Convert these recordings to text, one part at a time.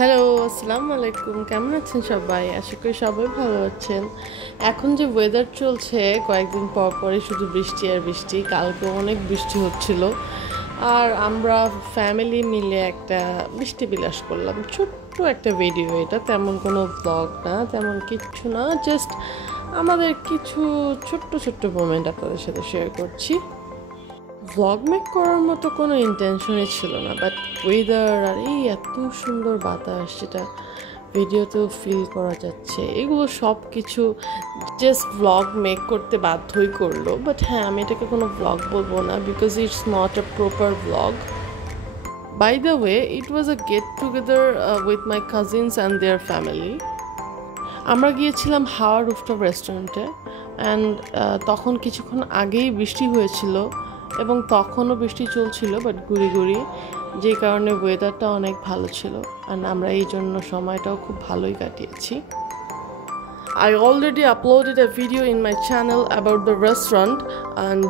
Hello, আসসালামু আলাইকুম। কেমন আছেন সবাই? আশা করি সবাই ভালো আছেন। এখন যে ওয়েদার চলছে, কয়েকদিন পর পরই শুধু বৃষ্টি আর বৃষ্টি। কালকে অনেক বৃষ্টি হচ্ছিল। আর আমরা ফ্যামিলি মিলে একটা বৃষ্টি বিলাস করলাম। ছোট্ট একটা ভিডিও এটা, তেমন কোনো ব্লগ না, তেমন কিচ্ছু না, জাস্ট আমাদের কিছু ছোট্ট ছোট্ট মোমেন্ট আপনাদের সাথে শেয়ার করছি। ভ্লগ মেক করার মতো কোনো ইন্টেনশনই ছিল না, বাট ওয়েদার আর এই এত সুন্দর বাতাস যেটা ভিডিওতেও ফিল করা যাচ্ছে, এগুলো সব কিছু জাস্ট ভ্লগ মেক করতে বাধ্যই করলো। বাট হ্যাঁ, আমি এটাকে কোনো ভ্লগ বলবো না, because it's not a proper vlog. By the way, it was a get together with my cousins and their family. আমরা গিয়েছিলাম হাওয়া রুফটপ রেস্টুরেন্টে, অ্যান্ড তখন কিছুক্ষণ আগেই বৃষ্টি হয়েছিল এবং তখনও বৃষ্টি চলছিল, বাট গুড়ি গুড়ি, যে কারণে ওয়েদারটা অনেক ভালো ছিল আর আমরা এই জন্য সময়টাও খুব ভালোই কাটিয়েছি। I already uploaded a video in my channel about the restaurant and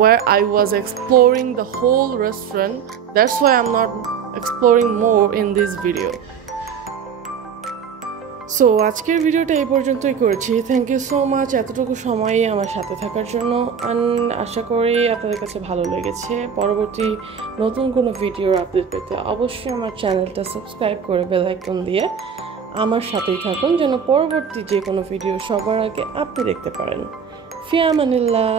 where I was exploring the whole restaurant. That's why I'm not exploring more in this video. So আজকের ভিডিওটা এই পর্যন্তই করেছি। থ্যাংক ইউ সো মাচ এতটুকু সময় আমার সাথে থাকার জন্য, অ্যান্ড আশা করি আপনাদের কাছে ভালো লেগেছে। পরবর্তী নতুন কোনো ভিডিওর আপডেট পেতে অবশ্যই আমার চ্যানেলটা সাবস্ক্রাইব করে বেল আইকন দিয়ে আমার সাথেই থাকুন, যেন পরবর্তী যে কোনো ভিডিও সবার আগে আপনি দেখতে পারেন। ফি আমানিল্লাহ।